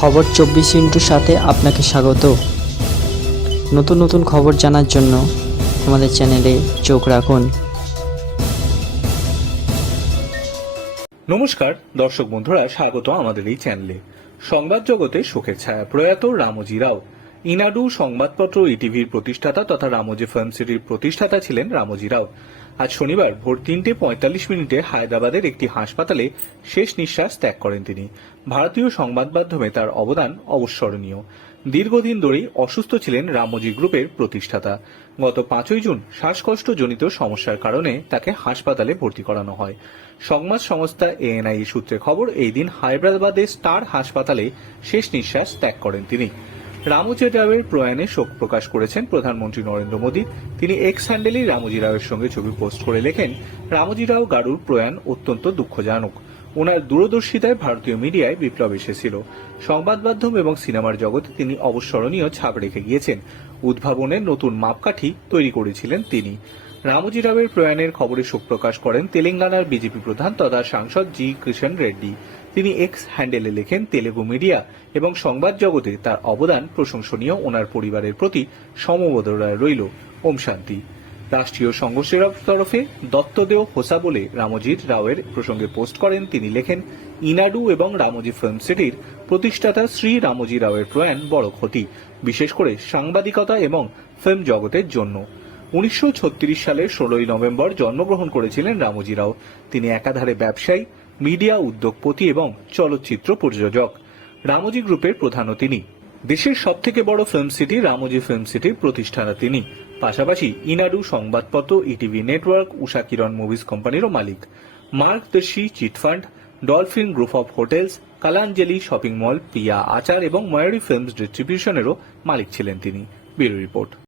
খবর চব্বিশ ইন্টুর সাথে আপনাকে স্বাগত। নতুন নতুন খবর জানার জন্য আমাদের চ্যানেলে চোখ রাখুন। নমস্কার, দর্শক বন্ধুরা স্বাগত আমাদের এই চ্যানেলে। সংবাদ জগতে শোকের ছায়া, প্রয়াত রামজি রাও। ইনাডু সংবাদপত্র, ইটিভির প্রতিষ্ঠাতা তথা রামজি ফিল্ম সিটির প্রতিষ্ঠাতা ছিলেন রামজি রাও। আজ শনিবার ভোর তিনটে পঁয়তাল্লিশ মিনিটে হায়দ্রাবাদের একটি হাসপাতালে শেষ নিঃশ্বাস ত্যাগ করেন তিনি। ভারতীয় সংবাদ মাধ্যমে তার অবদান অবস্মরণীয়। দীর্ঘদিন ধরেই অসুস্থ ছিলেন রামজি গ্রুপের প্রতিষ্ঠাতা। গত পাঁচই জুন শ্বাসকষ্টজনিত সমস্যার কারণে তাকে হাসপাতালে ভর্তি করানো হয়। সংবাদ সংস্থা এএনআই সূত্রে খবর, এই দিন হায়দ্রাবাদের স্টার হাসপাতালে শেষ নিঃশ্বাস ত্যাগ করেন তিনি। রামজি রাওয়ের প্রয়াণে শোক প্রকাশ করেছেন প্রধানমন্ত্রী নরেন্দ্র মোদী। তিনি এক্স হ্যান্ডেলেই রামুজি রাওয়ের সঙ্গে ছবি পোস্ট করে লেখেন, রামুজি রাও গারুর প্রয়াণ অত্যন্ত দুঃখজনক। ওনার দূরদর্শিতায় ভারতীয় মিডিয়ায় বিপ্লব এসেছিল। সংবাদ মাধ্যম এবং সিনেমার জগতে তিনি অবস্মরণীয় ছাপ রেখে গিয়েছেন। উদ্ভাবনের নতুন মাপকাঠি তৈরি করেছিলেন তিনি। রামজি রাওয়ের প্রয়াণের খবরে শোক প্রকাশ করেন তেলেঙ্গানার বিজেপি প্রধান তথা সাংসদ জি. কৃষণ রেড্ডি। তিনি এক্স হ্যান্ডেলে লেখেন তেলেগু মিডিয়া এবং সংবাদ জগতে তার অবদান প্রশংসনীয় ওনার পরিবারের প্রতি সমবেদনা রইল। ওম শান্তি। রাষ্ট্রীয় সংঘর্ষের তরফে দত্তদেও হোসা বলে রামজিৎ রাওয়ের প্রসঙ্গে পোস্ট করেন তিনি লেখেন, ইনাডু এবং রামজি ফিল্ম সিটির প্রতিষ্ঠাতা শ্রী রামজি রাওয়ের প্রয়াণ বড় ক্ষতি, বিশেষ করে সাংবাদিকতা এবং ফিল্ম জগতের জন্য। উনিশশো ছত্রিশ সালের ষোলোই নভেম্বর জন্মগ্রহণ করেছিলেন রামজি রাও। তিনি একাধারে ব্যবসায়ী মিডিয়া উদ্যোগপতি এবং চলচ্চিত্র প্রযোজক। রামজি গ্রুপের প্রধানও তিনি। দেশের সবথেকে বড় ফিল্ম সিটি রামজি ফিল্ম সিটির প্রতিষ্ঠাতা তিনি। পাশাপাশি ইনাডু সংবাদপত্র ETV network Usha Kiran movies কোম্পানিরও Malik. Margadarsi chit fund dolphin group of hotels, Kalanjali shopping mall, Priya আচার এবং ময়ূরী ফিল্মস ডিস্ট্রিবিউশনেরও মালিক ছিলেন তিনি। Bureau report.